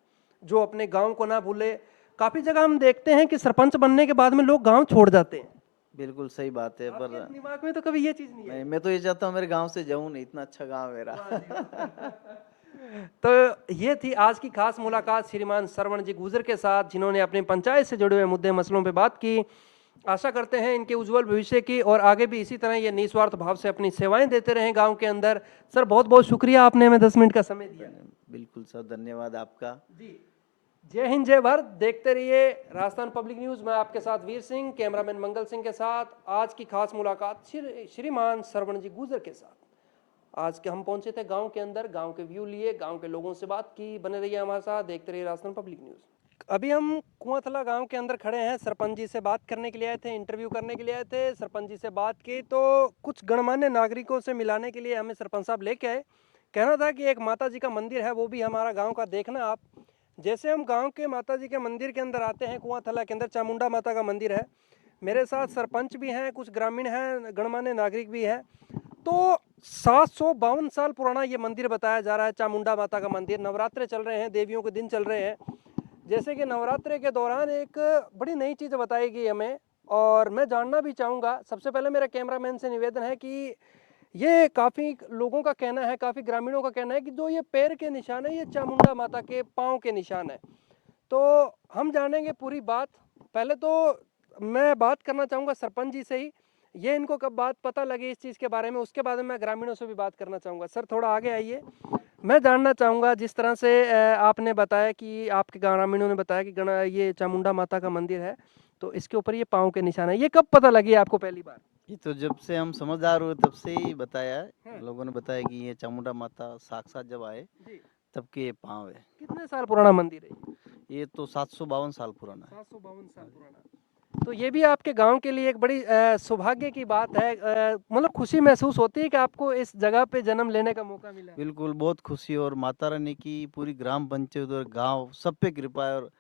जो अपने गांव को ना भूले। काफ़ी जगह हम देखते हैं कि सरपंच बनने के बाद में लोग गांव छोड़ जाते हैं। बिल्कुल सही बात है, पर आपके दिमाग में तो कभी ये चीज़ नहीं है? नहीं, मैं तो ये चाहता हूँ मेरे गांव से जाऊँ नहीं, इतना अच्छा गांव है मेरा। तो ये थी आज की खास मुलाकात श्रीमान श्रवण जी गुजर के साथ, जिन्होंने अपनी पंचायत से जुड़े हुए मुद्दे मसलों पे बात की। आशा करते हैं इनके उज्जवल भविष्य की और आगे भी इसी तरह ये निस्वार्थ भाव से अपनी सेवाएं देते रहें गांव के अंदर। सर बहुत बहुत शुक्रिया, आपने हमें 10 मिनट का समय दिया। बिल्कुल सर, धन्यवाद आपका जी। जय हिंद, जय भारत। देखते रहिए राजस्थान पब्लिक न्यूज़। मैं आपके साथ वीर सिंह, कैमरामैन मंगल सिंह के साथ आज की खास मुलाकात श्रीमान श्रवण जी गुजर के साथ। आज के हम पहुंचे थे गांव के अंदर, गांव के व्यू लिए, गांव के लोगों से बात की। बने रहिए हमारे साथ, देखते रहिए राजस्थान पब्लिक न्यूज़। अभी हम कुआंथला गांव के अंदर खड़े हैं। सरपंच जी से बात करने के लिए आए थे, इंटरव्यू करने के लिए आए थे। सरपंच जी से बात की तो कुछ गणमान्य नागरिकों से मिलाने के लिए हमें सरपंच साहब लेके आए। कहना था कि एक माता जी का मंदिर है, वो भी हमारा गाँव का देखना आप। जैसे हम गांव के माता जी के मंदिर के अंदर आते हैं, कुआंथला के अंदर चामुंडा माता का मंदिर है। मेरे साथ सरपंच भी हैं, कुछ ग्रामीण हैं, गणमान्य नागरिक भी हैं। तो 752 साल पुराना ये मंदिर बताया जा रहा है, चामुंडा माता का मंदिर। नवरात्रे चल रहे हैं, देवियों के दिन चल रहे हैं। जैसे कि नवरात्रे के दौरान एक बड़ी नई चीज़ बताई गई हमें और मैं जानना भी चाहूँगा। सबसे पहले मेरा कैमरामैन से निवेदन है कि ये काफ़ी लोगों का कहना है, काफ़ी ग्रामीणों का कहना है कि जो ये पैर के निशान है, ये चामुंडा माता के पाँव के निशान है। तो हम जानेंगे पूरी बात। पहले तो मैं बात करना चाहूँगा सरपंच जी से ही, ये इनको कब बात पता लगी इस चीज़ के बारे में, उसके बाद में मैं ग्रामीणों से भी बात करना चाहूँगा। सर थोड़ा आगे आइए। मैं जानना चाहूँगा जिस तरह से आपने बताया कि आपके ग्रामीणों ने बताया कि ये चामुंडा माता का मंदिर है, तो इसके ऊपर ये पाँव के निशान है, ये कब पता लगी आपको पहली बार? ये तो जब से हम समझदार हुए तब से ही बताया है, लोगों ने बताया कि ये चामुंडा माता साक्षात जब आए जी। तब के ये पाँव है। कितने साल पुराना मंदिर है ये तो 752 साल पुराना है। 752 साल पुराना। तो ये भी आपके गांव के लिए एक बड़ी सौभाग्य की बात है, मतलब खुशी महसूस होती है कि आपको इस जगह पे जन्म लेने का मौका मिला। बिल्कुल, बहुत खुशी और माता रानी की पूरी ग्राम पंचायत और गांव सब पे कृपा है और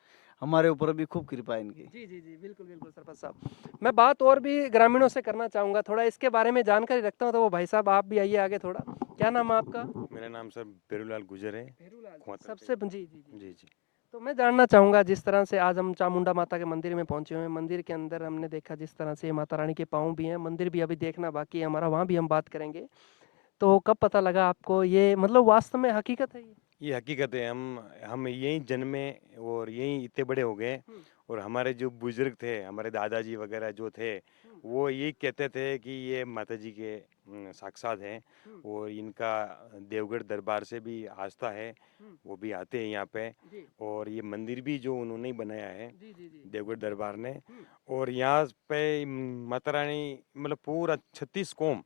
हमारे ऊपर भी खूब कृपा है इनकी। जी जी जी, बिल्कुल बिल्कुल सरपंच साहब। मैं बात और भी ग्रामीणों से करना चाहूँगा, थोड़ा इसके बारे में जानकारी रखता हूँ, तो वो भाई साहब आप भी आइए आगे थोड़ा। क्या नाम है आपका? मेरा नाम सर बेरूलाल गुजर है। भेरूलाल जी, खुआतर सबसे जी जी जी। जी जी। तो मैं जानना चाहूँगा जिस तरह से आज हम चामुंडा माता के मंदिर में पहुँचे हुए हैं, मंदिर के अंदर हमने देखा जिस तरह से माता रानी के पाँव भी हैं, मंदिर भी अभी देखना बाकी है हमारा, वहाँ भी हम बात करेंगे। तो कब पता लगा आपको ये, मतलब वास्तव में हकीकत है ये हकीकत है, हम यहीं जन्मे और यहीं इतने बड़े हो गए। और हमारे जो बुजुर्ग थे, हमारे दादाजी वगैरह जो थे, वो यही कहते थे कि ये माता जी के साक्षात हैं और इनका देवगढ़ दरबार से भी आस्था है, वो भी आते हैं यहाँ पे। जी और ये मंदिर भी जो उन्होंने ही बनाया है जी जी जी। देवगढ़ दरबार ने। और यहाँ पे माता रानी मतलब पूरा 36 कौम,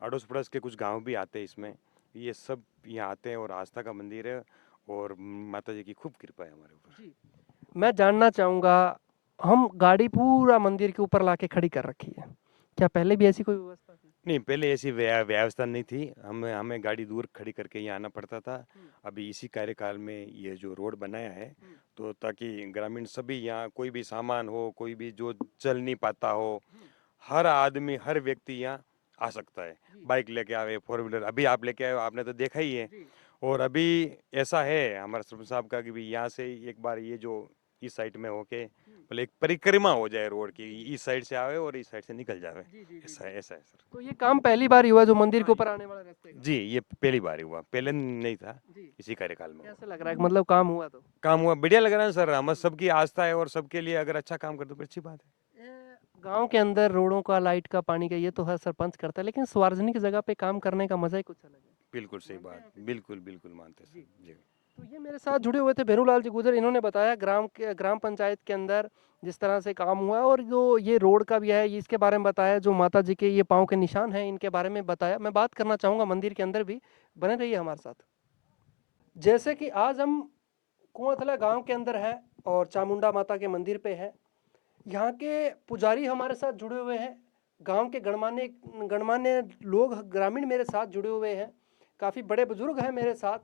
अड़ोस पड़ोस के कुछ गांव भी आते हैं इसमें, ये सब यहाँ आते हैं और आस्था का मंदिर है और माता जी की खूब कृपा है हमारे ऊपर। जी। मैं जानना चाहूँगा, हम गाड़ी पूरा मंदिर के ऊपर लाके खड़ी कर रखी है, क्या पहले भी ऐसी कोई व्यवस्था थी? नहीं, पहले ऐसी व्यवस्था नहीं थी, हमें हमें गाड़ी दूर खड़ी करके यहाँ आना पड़ता था। अभी इसी कार्यकाल में ये जो रोड बनाया है, तो ताकि ग्रामीण सभी यहाँ कोई भी सामान हो, कोई भी जो चल नहीं पाता हो, हर आदमी हर व्यक्ति यहाँ आ सकता है। बाइक लेके आवे, फोर व्हीलर, अभी आप लेके आए हो, आपने तो देखा ही है। और अभी ऐसा है हमारे सरपंच साहब का कि भी यहाँ से एक बार ये जो इस साइड में होके मतलब एक परिक्रमा हो जाए रोड की, इस साइड से आवे और इस साइड से निकल जावे। ऐसा है सर। तो ये काम पहली बार ही हुआ जो मंदिर के ऊपर आने वाला रास्ते का? जी, ये पहली बार ही हुआ, पहले नहीं था, जी। इसी कार्यकाल में हुआ। कैसा लग रहा है, मतलब काम हुआ तो? काम हुआ, बढ़िया लग रहा है सर, हम सबकी आस्था है और सबके लिए अगर अच्छा काम कर दो तो अच्छी बात है। गांव के अंदर रोडों का, लाइट का, पानी का ये तो हर सरपंच करता है, लेकिन सार्वजनिक जगह पे काम करने का मजा ही कुछ अलग है। बिल्कुल सही बात, बिल्कुल बिल्कुल मानते हैं सर जी। तो ये मेरे साथ जुड़े हुए थे भेरूलाल जी गुजर, इन्होंने बताया ग्राम पंचायत के अंदर जिस तरह से काम हुआ है, और जो ये रोड का भी है इसके बारे में बताया, जो माता जी के ये पाँव के निशान हैं इनके बारे में बताया। मैं बात करना चाहूँगा मंदिर के अंदर भी, बने रहिए हमारे साथ। जैसे कि आज हम कुआंथला गांव के अंदर है और चामुंडा माता के मंदिर पे है, यहाँ के पुजारी हमारे साथ जुड़े हुए हैं, गांव के गणमान्य गणमान्य लोग ग्रामीण मेरे साथ जुड़े हुए हैं, काफ़ी बड़े बुजुर्ग हैं मेरे साथ,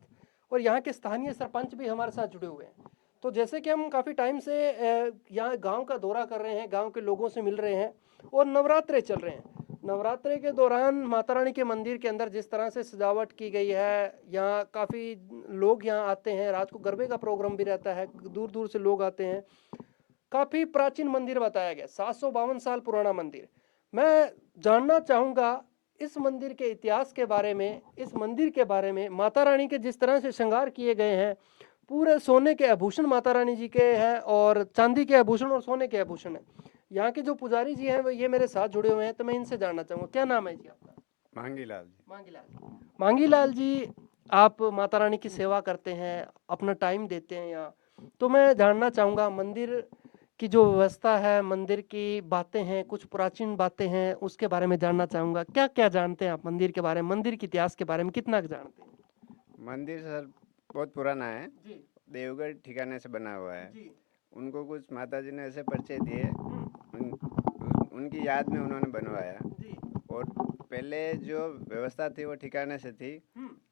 और यहाँ के स्थानीय सरपंच भी हमारे साथ जुड़े हुए हैं। तो जैसे कि हम काफ़ी टाइम से यहाँ गांव का दौरा कर रहे हैं, गांव के लोगों से मिल रहे हैं, और नवरात्रे चल रहे हैं। नवरात्रे के दौरान माता रानी के मंदिर के अंदर जिस तरह से सजावट की गई है, यहाँ काफ़ी लोग यहाँ आते हैं, रात को गरबे का प्रोग्राम भी रहता है, दूर दूर से लोग आते हैं। काफ़ी प्राचीन मंदिर बताया गया, 752 साल पुराना मंदिर। मैं जानना चाहूँगा इस मंदिर के इतिहास के बारे में, इस मंदिर के बारे में, माता रानी के जिस तरह से श्रृंगार किए गए हैं, पूरे सोने के आभूषण माता रानी जी के हैं और चांदी के आभूषण और सोने के आभूषण हैं। यहाँ के जो पुजारी जी हैं वो ये मेरे साथ जुड़े हुए हैं, तो मैं इनसे जानना चाहूँगा, क्या नाम है जी आपका? मांगीलाल जी। मांगीलाल जी, आप माता रानी की सेवा करते हैं, अपना टाइम देते हैं यहाँ, तो मैं जानना चाहूँगा मंदिर की जो व्यवस्था है, मंदिर की बातें हैं, कुछ प्राचीन बातें हैं, उसके बारे में जानना चाहूँगा। क्या क्या जानते हैं आप मंदिर के बारे में, मंदिर के इतिहास के बारे में कितना जानते हैं? मंदिर सर बहुत पुराना है, जी देवगढ़ ठिकाने से बना हुआ है। जी। उनको कुछ माता जी ने ऐसे परिचय दिए, उनकी याद में उन्होंने बनवाया। जी। और पहले जो व्यवस्था थी वो ठिकाने से थी,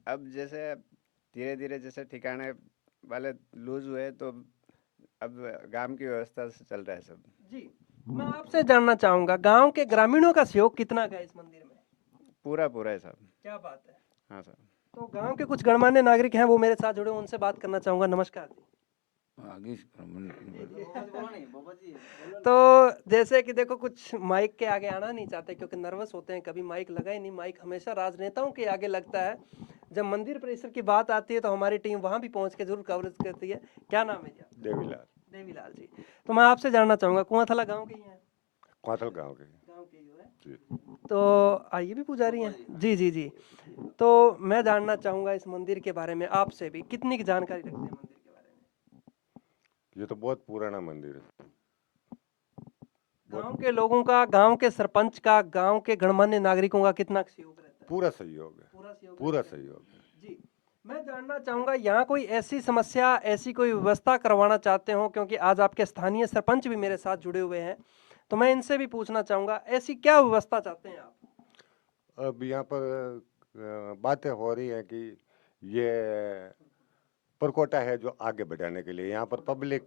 अब जैसे धीरे धीरे जैसे ठिकाने वाले लूज हुए तो अब गांव की व्यवस्था से चल रहा है सब। जी, मैं आपसे जानना चाहूँगा गांव के ग्रामीणों का सहयोग कितना का है इस मंदिर में? पूरा पूरा है सब। क्या बात है। हाँ सर। तो गांव के कुछ गणमान्य नागरिक हैं, वो मेरे साथ जुड़े, उनसे बात करना चाहूँगा। नमस्कार जी। आगे तो जैसे कि देखो कुछ माइक के आगे आना नहीं चाहते क्योंकि नर्वस होते हैं, कभी माइक लगा ही नहीं। माइक हमेशा राजनेताओं के आगे लगता है। जब मंदिर परिसर की बात आती है तो हमारी टीम वहां भी पहुंच के जरूर कवरेज करती है। क्या नाम है जी आपका? देवीलाल देवीलाल जी। तो मैं आपसे जानना चाहूंगा, कुआंथला गांव के ही हैं? क्वाथल गाँव के गांव के ही हो हैं? जी। तो आइए भी पुजारी हैं जी जी जी। तो मैं जानना चाहूंगा इस मंदिर के बारे में आपसे भी, कितनी की जानकारी रखते हैं मंदिर के बारे में? ये तो बहुत पुराना मंदिर है। गांव के लोगों का, गांव के सरपंच का, गांव के गणमान्य नागरिकों का कितना सहयोग रहता है? पूरा सहयोग है, पूरा सहयोग पूरा रहता है। सहयोग है। जी। मैं जानना चाहूंगा यहाँ कोई ऐसी समस्या, ऐसी कोई व्यवस्था करवाना चाहते हो, क्योंकि आज आपके स्थानीय सरपंच भी मेरे साथ जुड़े हुए हैं, तो मैं इनसे भी पूछना चाहूंगा ऐसी क्या व्यवस्था चाहते हैं आप? अब यहाँ पर बातें हो रही हैं कि ये परकोटा है जो आगे बढ़ाने के लिए, यहाँ पर पब्लिक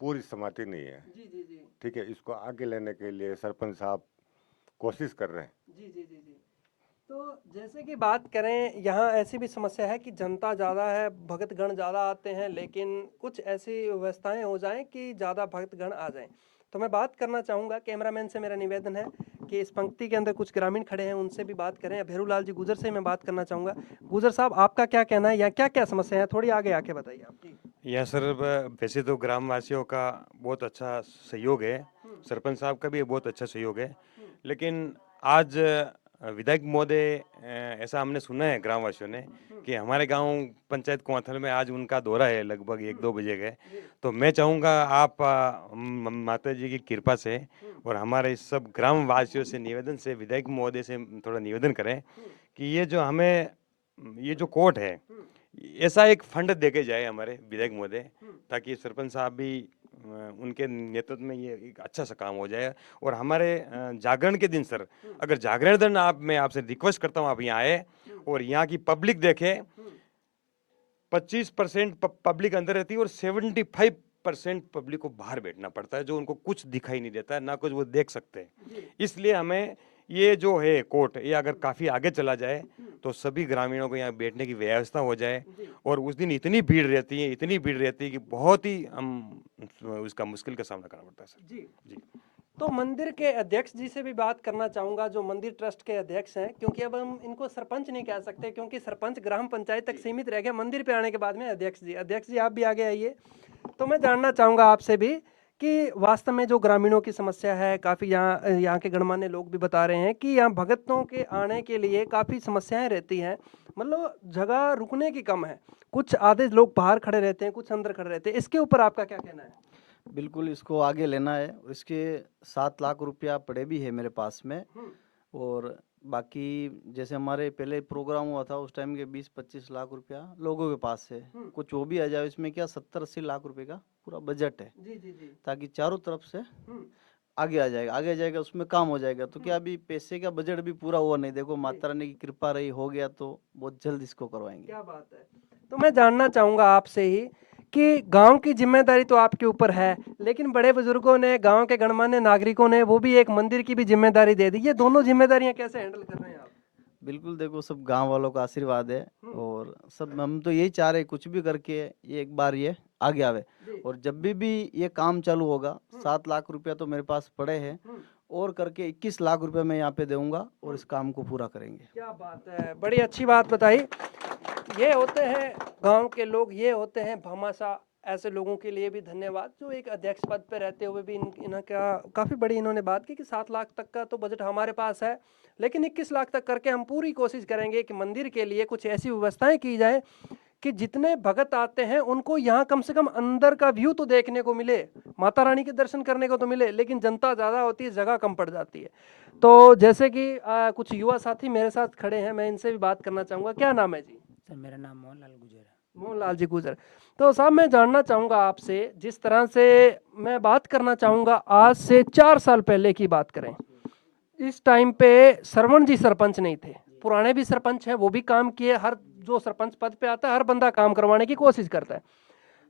पूरी सहमति नहीं है। जी जी जी ठीक है, इसको आगे लेने के लिए सरपंच साहब कोशिश कर रहे हैं। जी जी जी जी। तो जैसे कि बात करें, यहाँ ऐसी भी समस्या है कि जनता ज़्यादा है, भक्तगण ज़्यादा आते हैं, लेकिन कुछ ऐसी व्यवस्थाएं हो जाएं कि ज़्यादा भक्तगण आ जाएं। तो मैं बात करना चाहूँगा, कैमरामैन से मेरा निवेदन है कि इस पंक्ति के अंदर कुछ ग्रामीण खड़े हैं, उनसे भी बात करें। भेरूलाल जी गुजर से मैं बात करना चाहूँगा। गुजर साहब, आपका क्या कहना है, या क्या क्या समस्या है, थोड़ी आगे आके बताइए आप जी। यहाँ सर वैसे तो ग्रामवासियों का बहुत अच्छा सहयोग है, सरपंच साहब का भी बहुत अच्छा सहयोग है, लेकिन आज विधायक महोदय ऐसा हमने सुना है ग्रामवासियों ने कि हमारे गांव पंचायत कुआंथल में आज उनका दौरा है, लगभग 1-2 बजे गए। तो मैं चाहूँगा आप माता जी की कृपा से और हमारे इस सब ग्रामवासियों से निवेदन से, विधायक महोदय से थोड़ा निवेदन करें कि ये जो हमें ये जो कोर्ट है, ऐसा एक फंड देके जाए हमारे विधायक महोदय, ताकि सरपंच साहब भी उनके नेतृत्व में ये एक अच्छा सा काम हो जाए। और हमारे जागरण के दिन सर, अगर जागरण दिन आप, मैं आपसे रिक्वेस्ट करता हूँ आप यहाँ आए और यहाँ की पब्लिक देखे। 25% पब्लिक अंदर रहती है और 75% पब्लिक को बाहर बैठना पड़ता है, जो उनको कुछ दिखाई नहीं देता है, ना कुछ वो देख सकते हैं। इसलिए हमें ये जो है कोर्ट, ये अगर काफ़ी आगे चला जाए तो सभी ग्रामीणों को यहाँ बैठने की व्यवस्था हो जाए। और उस दिन इतनी भीड़ रहती है, इतनी भीड़ रहती है कि बहुत ही हम उसका मुश्किल का सामना करना पड़ता है सर। जी जी। तो मंदिर के अध्यक्ष जी से भी बात करना चाहूंगा, जो मंदिर ट्रस्ट के अध्यक्ष हैं, क्योंकि अब हम इनको सरपंच नहीं कह सकते, क्योंकि सरपंच ग्राम पंचायत तक सीमित रह गया। मंदिर पे आने के बाद में अध्यक्ष जी, अध्यक्ष जी आप भी आगे आइए। तो मैं जानना चाहूंगा आपसे भी कि वास्तव में जो ग्रामीणों की समस्या है, काफ़ी यहाँ के गणमान्य लोग भी बता रहे हैं कि यहाँ भगतों के आने के लिए काफ़ी समस्याएं रहती हैं, मतलब जगह रुकने की कम है, कुछ आधे लोग बाहर खड़े रहते हैं, कुछ अंदर खड़े रहते हैं। इसके ऊपर आपका क्या कहना है? बिल्कुल इसको आगे लेना है। इसके 7 लाख रुपया पड़े भी है मेरे पास में। और बाकी जैसे हमारे पहले प्रोग्राम हुआ था उस टाइम के 20-25 लाख रुपया लोगों के पास है। कुछ वो भी आ जाए, इसमें क्या 70-80 लाख रुपए का पूरा बजट है, जी जी जी। ताकि चारों तरफ से आगे आ जाएगा, आगे जाएगा, उसमें काम हो जाएगा। तो क्या अभी पैसे का बजट भी पूरा हुआ नहीं, देखो माता रानी की कृपा रही, हो गया तो बहुत जल्द इसको करवाएंगे। क्या बात है। तो मैं जानना चाहूंगा आपसे ही कि गांव की जिम्मेदारी तो आपके ऊपर है, लेकिन बड़े बुजुर्गों ने, गांव के गणमान्य नागरिकों ने वो भी एक मंदिर की भी जिम्मेदारी दे दी। ये दोनों जिम्मेदारियां कैसे हैंडल कर रहे हैं आप? बिल्कुल, देखो सब गांव वालों का आशीर्वाद है और सब हम तो यही चाह रहे हैं कुछ भी करके ये एक बार ये आगे आवे। और जब भी ये काम चालू होगा, 7 लाख रुपया तो मेरे पास पड़े हैं, और करके 21 लाख रुपए मैं यहाँ पे दूंगा और इस काम को पूरा करेंगे। क्या बात है, बड़ी अच्छी बात बताई। ये होते हैं गांव के लोग, ये होते हैं भामाशाह। ऐसे लोगों के लिए भी धन्यवाद जो एक अध्यक्ष पद पे रहते हुए भी इनका काफ़ी बड़ी इन्होंने बात की कि 7 लाख तक का तो बजट हमारे पास है, लेकिन 21 लाख तक करके हम पूरी कोशिश करेंगे कि मंदिर के लिए कुछ ऐसी व्यवस्थाएं की जाए कि जितने भगत आते हैं उनको यहाँ कम से कम अंदर का व्यू तो देखने को मिले, माता रानी के दर्शन करने को तो मिले, लेकिन जनता ज़्यादा होती है, जगह कम पड़ जाती है। तो जैसे कि कुछ युवा साथी मेरे साथ खड़े हैं, मैं इनसे भी बात करना चाहूँगा। क्या नाम है जी? सर मेरा नाम मोहनलाल गुजर है। मोहनलाल जी गुजर। तो साहब मैं जानना चाहूँगा आपसे, जिस तरह से मैं बात करना चाहूँगा, आज से 4 साल पहले की बात करें, इस टाइम पे श्रवण जी सरपंच नहीं थे, पुराने भी सरपंच हैं, वो भी काम किए। हर जो सरपंच पद पे आता है हर बंदा काम करवाने की कोशिश करता है।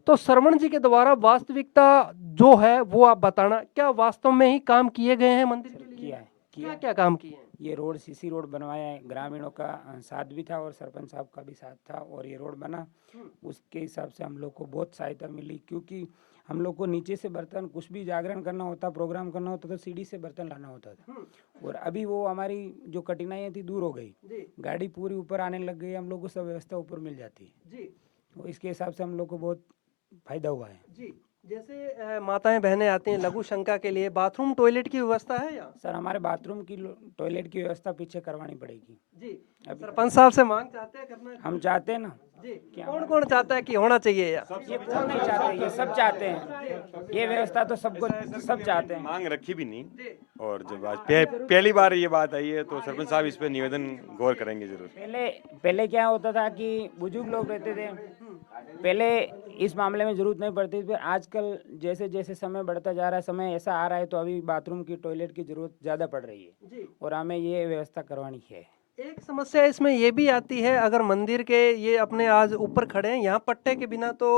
तो श्रवण जी के द्वारा वास्तविकता जो है वो आप बताना, क्या वास्तव में ही काम किए गए हैं मंदिर के लिए? किया। क्या काम किए हैं? ये रोड सीसी रोड बनवाया है, ग्रामीणों का साथ भी था और सरपंच साहब का भी साथ था और ये रोड बना। उसके हिसाब से हम लोग को बहुत सहायता मिली, क्योंकि हम लोग को नीचे से बर्तन कुछ भी जागरण करना होता, प्रोग्राम करना होता तो सीढ़ी से बर्तन लाना होता था। और अभी वो हमारी जो कठिनाइयाँ थी दूर हो गई, जी गाड़ी पूरी ऊपर आने लग गई, हम लोग को सब व्यवस्था ऊपर मिल जाती है। जी तो इसके हिसाब से हम लोग को बहुत फायदा हुआ है। जी। जैसे माताएं बहनें आती हैं लघु शंका के लिए, बाथरूम टॉयलेट की व्यवस्था है यहाँ? सर हमारे बाथरूम की टॉयलेट की व्यवस्था पीछे करवानी पड़ेगी। जी अभी सरपंच साहब से मांग चाहते हैं करना? हम चाहते हैं ना, जी कौन कौन चाहता है कि होना चाहिए या? ये कौन नहीं चाहते, ये सब चाहते हैं, ये व्यवस्था तो सबको सब चाहते हैं। मांग रखी भी नहीं, और जब आज पहली बार ये बात आई है तो सरपंच साहब इस पे निवेदन गौर करेंगे जरूर। पहले क्या होता था कि बुजुर्ग लोग रहते थे, पहले इस मामले में जरूरत नहीं पड़ती थी, पर आजकल जैसे जैसे समय बढ़ता जा रहा है, समय ऐसा आ रहा है तो अभी बाथरूम की टॉयलेट की जरूरत ज़्यादा पड़ रही है जी और हमें ये व्यवस्था करवानी है। एक समस्या इसमें ये भी आती है, अगर मंदिर के ये अपने आज ऊपर खड़े हैं, यहाँ पट्टे के बिना तो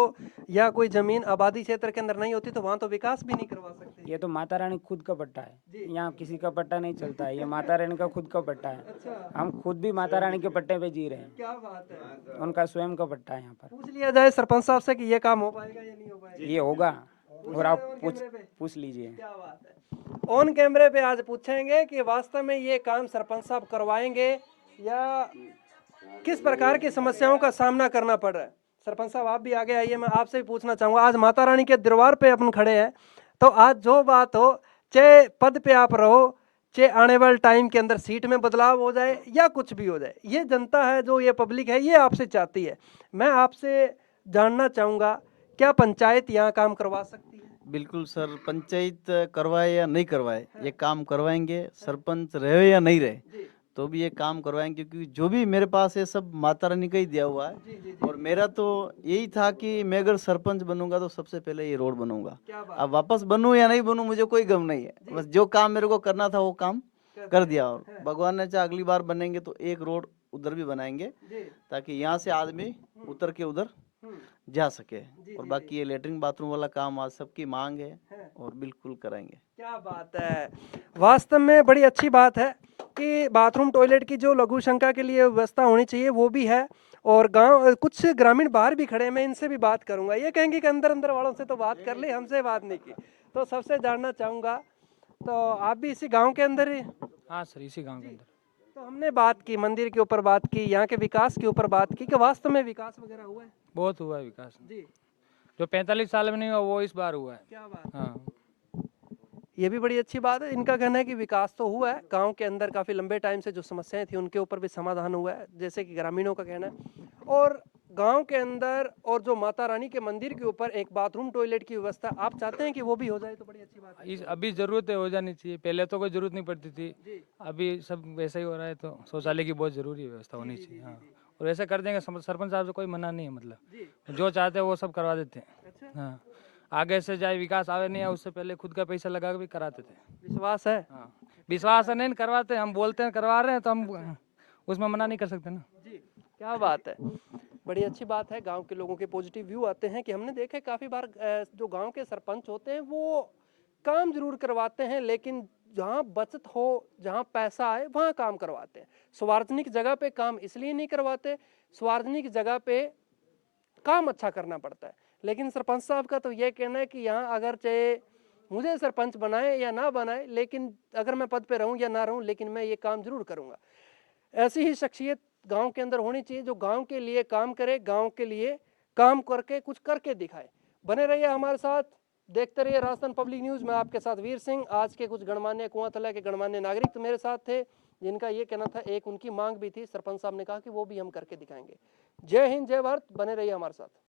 या कोई जमीन आबादी क्षेत्र के अंदर नहीं होती तो वहाँ तो विकास भी नहीं करवा सकते। ये तो माता रानी खुद का पट्टा है, यहाँ किसी का पट्टा नहीं चलता है, ये माता रानी का खुद का पट्टा है। अच्छा हम खुद भी माता रानी के पट्टे पे जी रहे हैं, क्या बात है। उनका स्वयं का पट्टा है यहाँ पर। पूछ लिया जाए सरपंच साहब से कि ये काम हो पाएगा या नहीं हो पाएगा? ये होगा और आप ऑन कैमरे पे? पूछ लीजिए। क्या बात है। ऑन कैमरे पे आज पूछेंगे कि वास्तव में ये काम सरपंच साहब करवाएंगे या किस प्रकार की समस्याओं का सामना करना पड़ रहा है। सरपंच साहब आप भी आगे आइए, मैं आपसे भी पूछना चाहूँगा, आज माता रानी के दरबार पे अपन खड़े हैं, तो आज जो बात हो, चाहे पद पे आप रहो, चाहे आने वाले टाइम के अंदर सीट में बदलाव हो जाए या कुछ भी हो जाए, ये जनता है, जो ये पब्लिक है, ये आपसे चाहती है। मैं आपसे जानना चाहूँगा, क्या पंचायत यहाँ काम करवा सकती है? बिल्कुल सर, पंचायत करवाए या नहीं करवाए ये काम करवाएंगे, सरपंच रहे या नहीं रहे तो भी ये काम करवाएंगे, क्योंकि जो भी मेरे पास है सब माता रानी का ही दिया हुआ है। और मेरा तो यही था कि मैं अगर सरपंच बनूंगा तो सबसे पहले ये रोड बनूंगा। क्या बात। अब वापस बनूं या नहीं बनूं मुझे कोई गम नहीं है, बस जो काम मेरे को करना था वो काम कर दिया। और भगवान ने चाहे अगली बार बनेंगे तो एक रोड उधर भी बनाएंगे, ताकि यहाँ से आदमी उतर के उधर जा सके। और बाकी ये लेटरिन बाथरूम वाला काम आज सबकी मांग है और बिल्कुल कराएंगे। क्या बात है। वास्तव में बड़ी अच्छी बात है कि बाथरूम टॉयलेट की जो लघु शंका के लिए व्यवस्था होनी चाहिए वो भी है। और गांव कुछ ग्रामीण बाहर भी खड़े हैं, मैं इनसे भी बात करूंगा। ये कहेंगे कि अंदर अंदर वालों से तो बात कर ली, हमसे बात नहीं की। तो सबसे जानना चाहूँगा, तो आप भी इसी गांव के अंदर ही? हाँ सर, इसी गांव के अंदर। तो हमने बात की मंदिर के ऊपर, बात की यहाँ के विकास के ऊपर, बात की कि वास्तव में विकास वगैरह हुआ है? बहुत हुआ है विकास, जी जो 45 साल में नहीं हुआ वो इस बार हुआ है। क्या बात। हाँ ये भी बड़ी अच्छी बात है। इनका कहना है कि विकास तो हुआ है, गांव के अंदर काफ़ी लंबे टाइम से जो समस्याएं थी उनके ऊपर भी समाधान हुआ है, जैसे कि ग्रामीणों का कहना है। और गांव के अंदर और जो माता रानी के मंदिर के ऊपर एक बाथरूम टॉयलेट की व्यवस्था आप चाहते हैं कि वो भी हो जाए तो बड़ी अच्छी बात है। इस अभी ज़रूरत है, हो जानी चाहिए। पहले तो कोई ज़रूरत नहीं पड़ती थी, जी अभी सब वैसा ही हो रहा है, तो शौचालय की बहुत ज़रूरी व्यवस्था होनी चाहिए। हाँ, और ऐसा कर देंगे, सरपंच साहब से कोई मना नहीं है, मतलब जी जो चाहते हैं वो सब करवा देते हैं। अच्छा हाँ, आगे से जाए विकास आवे नहीं है, उससे पहले खुद का पैसा लगा के भी कराते थे। विश्वास है। हाँ, विश्वास नहीं करवाते, हम बोलते हैं करवा रहे हैं तो हम उसमें मना नहीं कर सकते ना। जी क्या बात है। बड़ी अच्छी बात है, गांव के लोगों के पॉजिटिव व्यू आते हैं कि हमने देखा है काफ़ी बार जो गांव के सरपंच होते हैं वो काम जरूर करवाते हैं, लेकिन जहां बचत हो, जहां पैसा आए वहां काम करवाते हैं। सार्वजनिक जगह पे काम इसलिए नहीं करवाते, सार्वजनिक जगह पे काम अच्छा करना पड़ता है। लेकिन सरपंच साहब का तो ये कहना है कि यहाँ अगर चाहे मुझे सरपंच बनाए या ना बनाए, लेकिन अगर मैं पद पे रहूं या ना रहूं, लेकिन मैं ये काम जरूर करूंगा। ऐसी ही शख्सियत गांव के अंदर होनी चाहिए, जो गांव के लिए काम करे, गांव के लिए काम करके कुछ करके दिखाए। बने रहिए हमारे साथ, देखते रहिए राजस्थान पब्लिक न्यूज़। मैं आपके साथ वीर सिंह। आज के कुछ गणमान्य कुआंथला के गणमान्य नागरिक तो मेरे साथ थे, जिनका ये कहना था, एक उनकी मांग भी थी, सरपंच साहब ने कहा कि वो भी हम करके दिखाएंगे। जय हिंद, जय भारत। बने रहिए हमारे साथ।